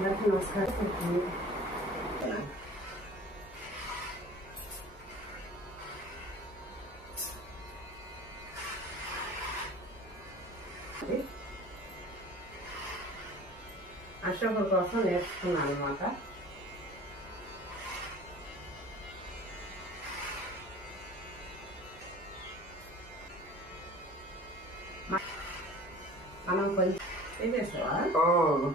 Será que o Oscar está aqui? Ashoka కోసం నేర్చుకున్నాను అనమాట మనం కొంచెం ఏం చేసావా